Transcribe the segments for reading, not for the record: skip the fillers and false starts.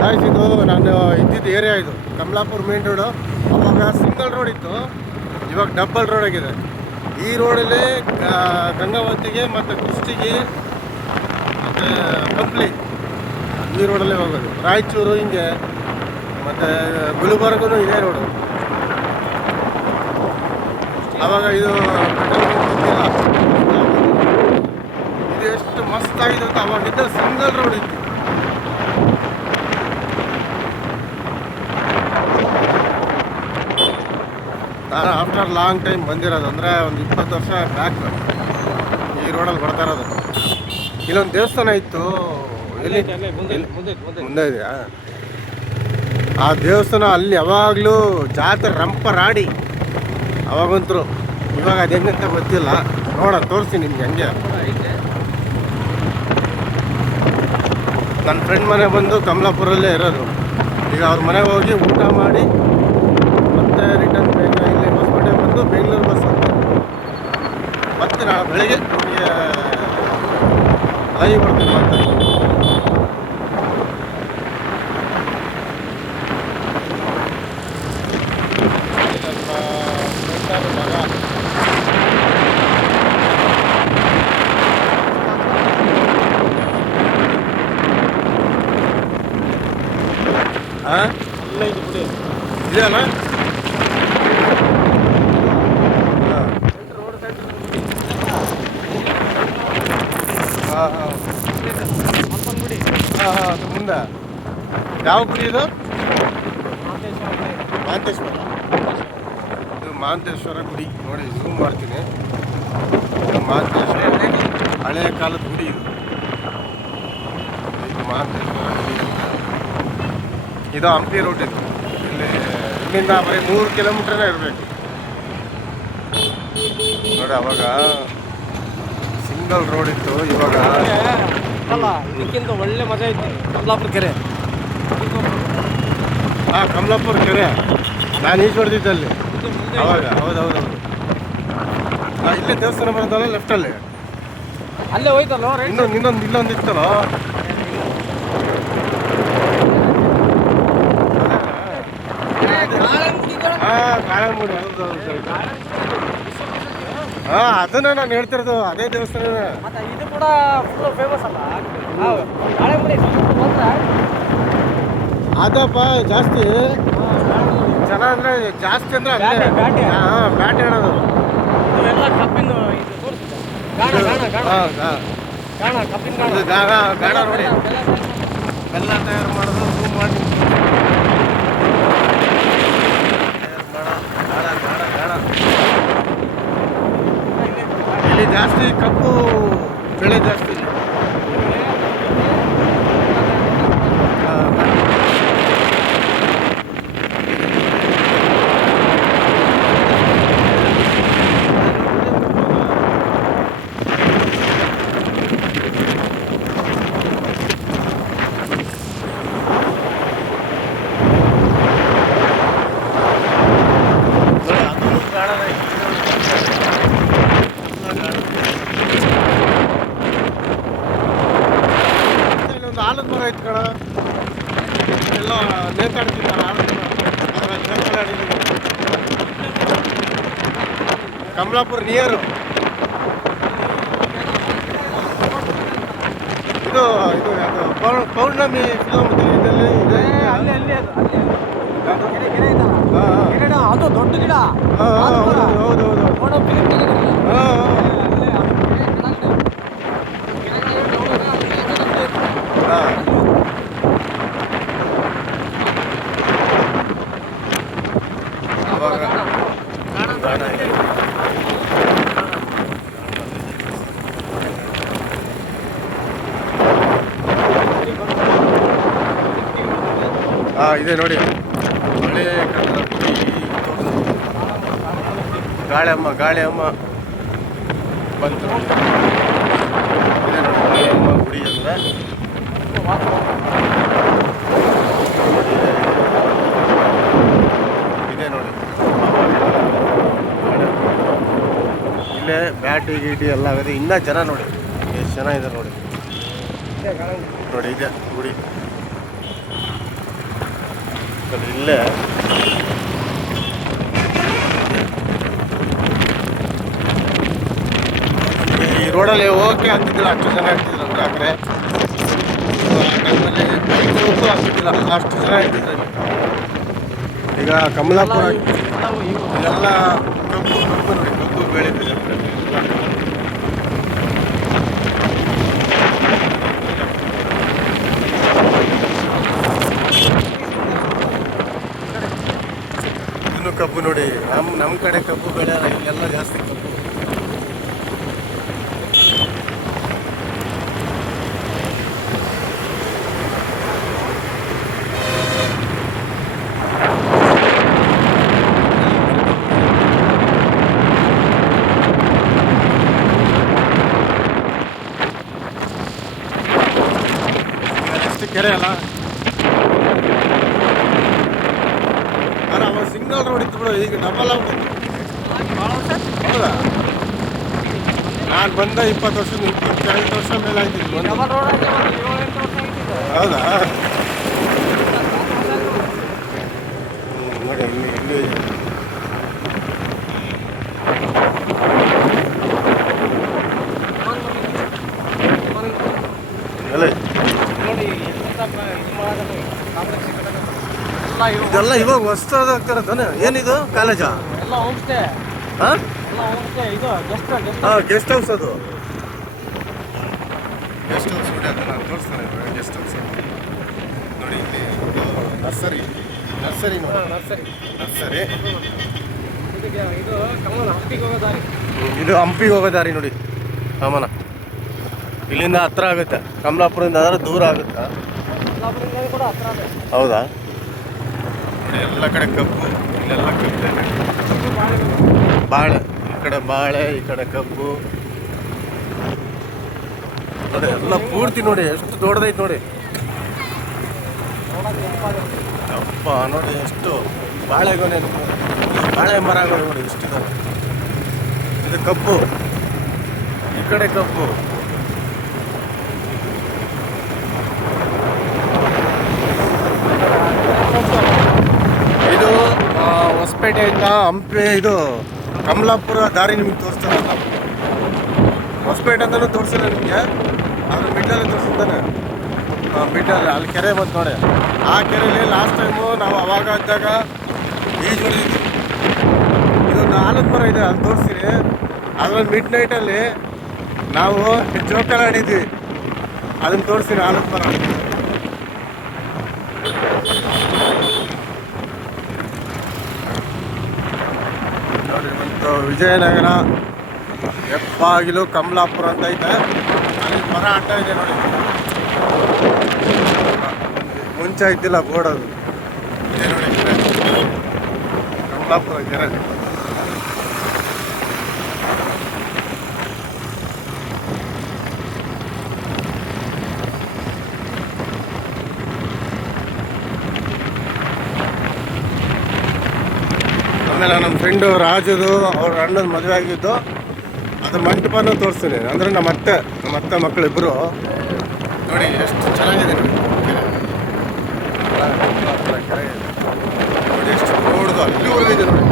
Guys ಇದು ನಾನು ಇದ್ದಿದ್ದು ಏರಿಯಾ ಇದು ಕಮಲಾಪುರ ಮೇನ್ ರೋಡು. ಅವಾಗ ಸಿಂಗಲ್ ರೋಡ್ ಇತ್ತು, ಇವಾಗ ಡಬಲ್ ರೋಡ್ ಆಗಿದೆ. ಈ ರೋಡಲ್ಲಿ ಗಂಗಾವತಿಗೆ ಮತ್ತು ಕುಷ್ಟಗಿಗೆ ಮತ್ತು ಕಂಪ್ಲಿ ಈ ರೋಡಲ್ಲೇ ಹೋಗೋದು. ರಾಯಚೂರು ಹಿಂಗೆ ಮತ್ತು ಗುಲ್ಬರ್ಗನೂ ಇದೇ ರೋಡು. ಆವಾಗ ಇದು ಗೊತ್ತಿಲ್ಲ, ಇದು ಎಷ್ಟು ಮಸ್ತಾಗಿದೆ ಅಂತ. ಅವಾಗಿದ್ದ ಸಿಂಗಲ್ ರೋಡ್ ಇತ್ತು. ನಾನು ಆಫ್ಟರ್ ಲಾಂಗ್ ಟೈಮ್ ಬಂದಿರೋದು, ಅಂದರೆ ಒಂದು 20 ವರ್ಷ ಬ್ಯಾಕ್ ಈ ರೋಡಲ್ಲಿ ಬರ್ತಾ ಇರೋದು. ಇಲ್ಲೊಂದು ದೇವಸ್ಥಾನ ಇತ್ತು, ಎಲ್ಲಿ ಮುಂದೆ ಇದೆಯಾ ಆ ದೇವಸ್ಥಾನ. ಅಲ್ಲಿ ಯಾವಾಗಲೂ ಜಾತ್ರೆ ರಂಪರಾಡಿ ಅವಾಗಂತರು. ಇವಾಗ ಅದು ಹೆಂಗಂತ ಗೊತ್ತಿಲ್ಲ, ನೋಡೋಣ ತೋರಿಸ್ತೀನಿ ನಿಮ್ಗೆ. ಹಂಗೆ ನನ್ನ ಫ್ರೆಂಡ್ ಮನೆ ಬಂದು ಕಮಲಾಪುರಲ್ಲೇ ಇರೋದು. ಈಗ ಅವ್ರ ಮನೆಗೆ ಹೋಗಿ ಊಟ ಮಾಡಿ ಮತ್ತೆ ರಿಟರ್ನ್ ಇಲ್ಲಿ ಹೊಸಪೇಟೆ ಬಂದು ಬೆಂಗಳೂರು ಬಸ್ ಅಂತ ಮತ್ತೆ ನಾನು ಬೆಳಗ್ಗೆ ನಿಮಗೆ ಲೈವ್ ಬರ್ತೀನಿ ಮತ್ತೆ. ಇದೆಯಲ್ಲ ಮುಂದೆ ಯಾವ ಗುಡಿ ಇದು? ಮಹಾಂತೇಶ್ವರ. ಇದು ಮಹಾಂತೇಶ್ವರ ಗುಡಿ ನೋಡಿ, ಝೂಮ್ ಮಾಡ್ತೀನಿ. ಮಹಾಂತೇಶ್ವರ ಹಳೆಯ ಕಾಲದ ಗುಡಿ ಇದು. ಇದು ಮಹಾಂತೇಶ್ವರ ಗುಡಿ ಅಂತ. ಇದು ಹಂಪಿ ರೋಡ್ ಇದು. ಇಲ್ಲಿಂದ ಬರೀ 3 ಕಿಲೋಮೀಟರ್ನೇ ಇರಬೇಕು ನೋಡಿ. ಅವಾಗ ಸಿಂಗಲ್ ರೋಡ್ ಇತ್ತು, ಇವಾಗ ಅಲ್ಲ ಇದಕ್ಕಿಂತ ಒಳ್ಳೆ ಮಜಾ ಇತ್ತು ಕಮಲಾಪುರ ಕೆರೆ. ಹಾಂ, ಕಮಲಾಪುರ ಕೆರೆ ನಾನು ಈಜು ಹೊಡೆದಿದ್ದೆ ಅಲ್ಲಿ ಅವಾಗ. ಹೌದೌದು, ಇಲ್ಲೇ ದೇವಸ್ಥಾನ ಬರೋದಲ್ಲ ಲೆಫ್ಟಲ್ಲಿ. ಅಲ್ಲೇ ಹೋಯ್ತಲ್ಲ ಇಲ್ಲೊಂದು ಇತ್ತಲ್ಲ. ಹಾಂ, ಕಾಳಂಗುಡಿ. ಹಾಂ, ಅದನ್ನ ನಾನು ಹೇಳ್ತಿರೋದು, ಅದೇ ದೇವಸ್ಥಾನ. ಇದು ಕೂಡ ಫುಲ್ ಫೇಮಸ್ ಅಲ್ಲ ಅದಪ್ಪ. ಜಾಸ್ತಿ ಜನ ಅಂದರೆ ಜಾಸ್ತಿ ಅಂದರೆ ಅಲ್ಲೇ ಬ್ಯಾಟೆ ಆಡೋದು. ಎಲ್ಲ ಕಬ್ಬಿನ ಗಾಣ ನೋಡಿ, ಬೆಲ್ಲ ತಯಾರು ಮಾಡೋದು, ಝೂಮ್ ಮಾಡಿ ಇಲ್ಲಿ ಜಾಸ್ತಿ ಕಬ್ಬು ಬೆಳೆ ಜಾಸ್ತಿ. ಆಲದ ಮರ ಐತೆ ಕಣ, ಎಲ್ಲ ನೇತಾಡ್ತಿದ್ದಾರೆ. ಆಲದ ಮರ ಕಮಲಾಪುರ ನಿಯರು. ಇದು ಪೌರ್ಣಮಿ ಫಿಲಮ್ ಇದರಲ್ಲಿ ಇದೆ. ಅದು ದೊಡ್ಡ ಗಿಡ. ಹೌದೌದು. ಇದೆ ನೋಡಿ, ಹಳೆ ಕಾಲದ ಗುಡಿ. ಗಾಳಿಯಮ್ಮ ಬಂತು. ಇದೆ ನೋಡಿ, ಗಾಳಿಯಮ್ಮ ಗುಡಿ ಅಂದರೆ ಇದೆ ನೋಡಿ. ಇಲ್ಲೇ ಬ್ಯಾಟಿ ಗೀಟಿ ಎಲ್ಲ ಆಗಿದೆ. ಇನ್ನೂ ಜನ ನೋಡಿ ಎಷ್ಟು ಜನ ಇದೆ ನೋಡಿ. ಇದೆ ಗುಡಿ. ನೋಡಿ ಇಲ್ಲೇ ಈ ರೋಡಲ್ಲಿ ಹೋಗಕ್ಕೆ ಆಗ್ತಿದ್ದಿಲ್ಲ, ಅಷ್ಟು ಜನ ಇರ್ತಿದ್ರು ಅಂದ್ರೆ ಆ ಕಡೆ ಟೈಮಲ್ಲಿ ಬೈಕ್ ಹೋಗಕ್ಕೂ ಆಗ್ತಿದ್ದಿಲ್ಲ, ಅಷ್ಟು ಜನ ಇರ್ತಿದ್ರು ಇಲ್ಲಿ. ಈಗ ಕಮಲಾಪುರ ಇಲ್ಲೆಲ್ಲ ಕಬ್ಬು ನೋಡಿ, ಕಬ್ಬು ಬೆಳೀತಿದೆ ಇನ್ನು ಕಬ್ಬು ನೋಡಿ. ನಮ್ಮ ಕಡೆ ಕಬ್ಬು ಬೆಳೆಯಲ್ಲ, ಇಲ್ಲೆಲ್ಲ ಜಾಸ್ತಿ ಕಬ್ಬು. ಕೆರೆ ಅಲ್ಲ ಅವ ಸಿಂಗಲ್ ರೋಡ್ ಇತ್ತು ಬಿಡು, ಈಗ ಡಬಲ್ ಆಗ್ಬಿಟ್ಟು. ಹೌದಾ? ನಾನು ಬಂದ 20 ವರ್ಷ 28 ವರ್ಷ ಮೇಲೆ ಆಯ್ತಿದ್ದು ಹೌದಾ? ನೋಡಿ ಇಲ್ಲಿ ಇದೆಲ್ಲ ಇವಾಗ ಹೊಸದಾಗ್ತಾರ ತಾನೆ? ಏನಿದು ಕಾಲೇಜಾ? ಹಾಂ, ಗೆಸ್ಟ್ ಹೌಸ್. ಅದು ಗೆಸ್ಟ್ ಹೌಸ್ ನೋಡಿ, ಅದು ನಾನು ತೋರಿಸ್ತಾನೆ. ಗೆಸ್ಟ್ ಹೌಸ್ ನೋಡಿ, ಇಲ್ಲಿ ನರ್ಸರಿ ಇದು ಹಂಪಿಗೆ ಹೋಗೋ ದಾರಿ ನೋಡಿ. ಕಾಮನ ಇಲ್ಲಿಂದ ಹತ್ರ ಆಗುತ್ತೆ, ಕಮಲಾಪುರದಿಂದ ಆದರೆ ದೂರ ಆಗುತ್ತಾ? ಹೌದಾ? ನೋಡಿ ಎಲ್ಲ ಕಡೆ ಕಬ್ಬು, ಇಲ್ಲೆಲ್ಲ ಕಬ್ಬು, ಬಾಳೆ, ಈ ಕಡೆ ಬಾಳೆ, ಈ ಕಡೆ ಕಬ್ಬು ನೋಡಿ. ಎಲ್ಲ ಪೂರ್ತಿ ನೋಡಿ ಎಷ್ಟು ದೊಡ್ಡದೈತೆ ನೋಡಿ. ಅಪ್ಪ ನೋಡಿ ಎಷ್ಟು ಬಾಳೆಗೊನೆ, ಬಾಳೆ ಮರಗಳು ನೋಡಿ ಎಷ್ಟಿದೆ. ಇದು ಕಬ್ಬು, ಈ ಕಡೆ ಕಬ್ಬು. ಇದು ಹೊಸಪೇಟೆಯಿಂದ ಹಂಪಿ, ಇದು ಕಮಲಾಪುರ ದಾರಿ ನಿಮಗೆ ತೋರಿಸ್ತಾರೆ. ಹೊಸಪೇಟೆ ಅಂತಲೂ ತೋರಿಸಿಲ್ಲ ನಿಮಗೆ, ಆದ್ರೆ ಮಿಡ್ಲಲ್ಲಿ ತೋರಿಸಿದ್ದಾನೆ. ಮಿಡ್ಲಲ್ಲಿ ಅಲ್ಲಿ ಕೆರೆ ಬಂತು ನೋಡಿ. ಆ ಕೆರೆಯಲ್ಲಿ ಲಾಸ್ಟ್ ಟೈಮು ನಾವು ಅವಾಗ ಇದ್ದಾಗ ಈಜು ಹೊಡೆದಿದ್ವಿ. ಇದೊಂದು ಆಲದ ಮರ ಇದೆ, ಅಲ್ಲಿ ತೋರಿಸ್ತೀನಿ. ಅದ್ರಲ್ಲಿ ಮಿಡ್ ನೈಟಲ್ಲಿ ನಾವು ಜೋಕಾಲ ಆಡಿದ್ವಿ, ಅದನ್ನು ತೋರಿಸ್ತೀನಿ. ಆಲದ ಮರ ನೋಡಿ. ಮತ್ತು ವಿಜಯನಗರ, ಹೆಬ್ಬಾಗಿಲು, ಕಮಲಾಪುರ ಅಂತ ಐತೆ. ಅಲ್ಲಿ ಮರ ಅಡ್ಡ ಇದೆ ನೋಡಿ. ಮುಂಚೆ ಐತಿಲ್ಲ ಬೋರ್ಡ್, ಅದು ಇದೆ ನೋಡಿ. ಕಮಲಾಪುರ ಕೆರೆ. ಆಮೇಲೆ ನಮ್ಮ ಫ್ರೆಂಡು ರಾಜುದು ಅವ್ರ ಅಣ್ಣನ ಮದುವೆ ಆಗಿದ್ದು, ಅದು ಮಂಟಪನೂ ತೋರಿಸ್ತೀನಿ. ಅಂದರೆ ನಮ್ಮ ಅತ್ತೆ ಮಕ್ಕಳಿಬ್ಬರು ನೋಡಿ ಎಷ್ಟು ಚೆನ್ನಾಗಿದೆ ನೋಡಿ. ಕೆರೆ ನೋಡಿ ಎಷ್ಟು ನೋಡುದು, ಅಲ್ಲಿವರೆಗೂ ಇದೆ ನೋಡಿ.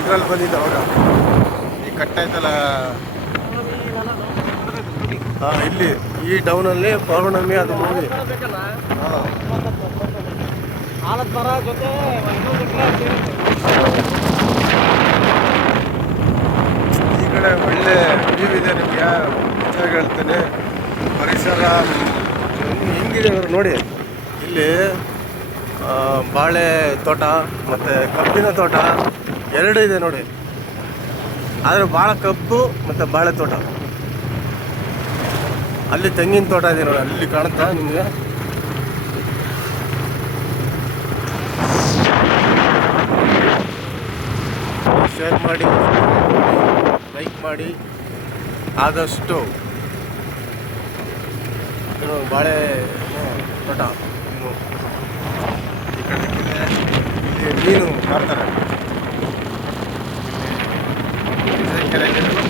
ಇದ್ರಲ್ಲಿ ಬಂದಿದ್ದ ಅವಾಗ ಈ ಕಟ್ಟ ಐತಲ್ಲ, ಇಲ್ಲಿ ಈ ಡೌನಲ್ಲಿ ಪೌರ್ಣಮಿ ಅದು ಮೂವಿ. ಈ ಕಡೆ ಒಳ್ಳೆ ವ್ಯೂ ಇದೆ ನಿಮಗೆ, ನಿಜವಾಗಿ ಹೇಳ್ತೇನೆ. ಪರಿಸರ ಹೆಂಗಿದೆ ನೋಡಿ. ಇಲ್ಲಿ ಬಾಳೆ ತೋಟ ಮತ್ತು ಕಬ್ಬಿನ ತೋಟ ಎರಡು ಇದೆ ನೋಡಿ. ಆದರೆ ಭಾಳ ಕಬ್ಬು ಮತ್ತು ಬಾಳೆ ತೋಟ. ಅಲ್ಲಿ ತೆಂಗಿನ ತೋಟ ಇದೆ ನೋಡಿ, ಅಲ್ಲಿ ಕಾಣುತ್ತಾ ನಿಮಗೆ? ಶೇರ್ ಮಾಡಿ, ಲೈಕ್ ಮಾಡಿ. ಆದಷ್ಟು ಏನು ಬಾಳೆ ತೋಟ ಇನ್ನು ಈ ಕಡೆ ಇಲ್ಲಿ ಮೀನು ಮಾರ್ತಾರೆ. ಇದೇ ಕೆರೆ ನೀರು.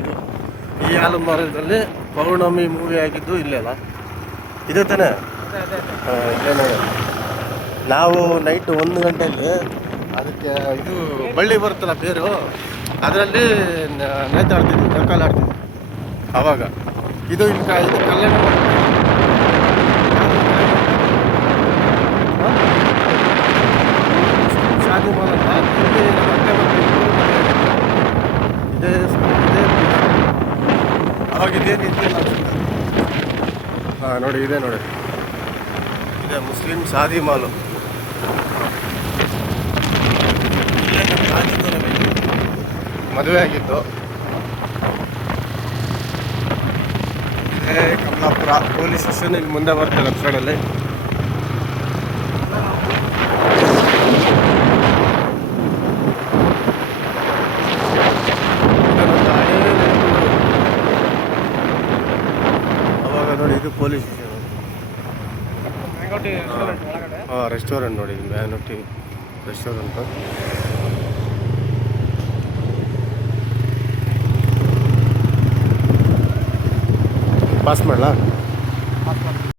ಇದು ಈ ಆಲಂಬಾರದಲ್ಲಿ ಪೌರ್ಣಮಿ ಮೂವಿ ಆಗಿದ್ದು ಇಲ್ಲೇ ಅಲ್ಲ, ಇದೆ ತಾನೇ? ಇಲ್ಲೇ ನೋಡಿ. ನಾವು ನೈಟ್ 1 ಗಂಟೆಯಲ್ಲಿ ಅದಕ್ಕೆ ಇದು ಬಳ್ಳಿ ಬರುತ್ತಲ್ಲ ಬೇರು, ಅದರಲ್ಲಿ ನೇತಾಡ್ತಿದ್ವಿ, ಕರ್ಕಾಲ ಆಡ್ತಿದ್ವಿ ಆವಾಗ. ಇದು ಇದು ಕಲ್ಯಾಣ ಶಾದಿ ಮಾಡಲ್ಲ ಇಲ್ಲಿ ನಮ್ಮ ಅತ್ತೆ ಮಕ್ಕಳು ಇದೇ ಅವಾಗ ಇದೇನು ಇದ್ದಿಲ್ಲ ಅನ್ಸುತ್ತೆ. ಹಾಂ ನೋಡಿ, ಇದೆ ನೋಡಿ, ಇದೆ ಮುಸ್ಲಿಂ ಶಾದಿ ಮಾಲು. ಮದುವೆ ಆಗಿದ್ದು ಇದೇ ಕಮಲಾಪುರ ಪೊಲೀಸ್ ಸ್ಟೇಷನ್. ಇಲ್ಲಿ ಮುಂದೆ ಬರುತ್ತೆ ಲೆಫ್ಟ್ ಸೈಡಲ್ಲಿ. ಅವಾಗ ನೋಡಿ ಇದು ಪೊಲೀಸ್ ಸ್ಟೇಷನ್. ಹಾಂ, ರೆಸ್ಟೋರೆಂಟ್ ನೋಡಿ, ಮ್ಯಾನೋಟಿ ರೆಸ್ಟೋರೆಂಟು. ಪಾಸ್ ಮಾಡಲಾ?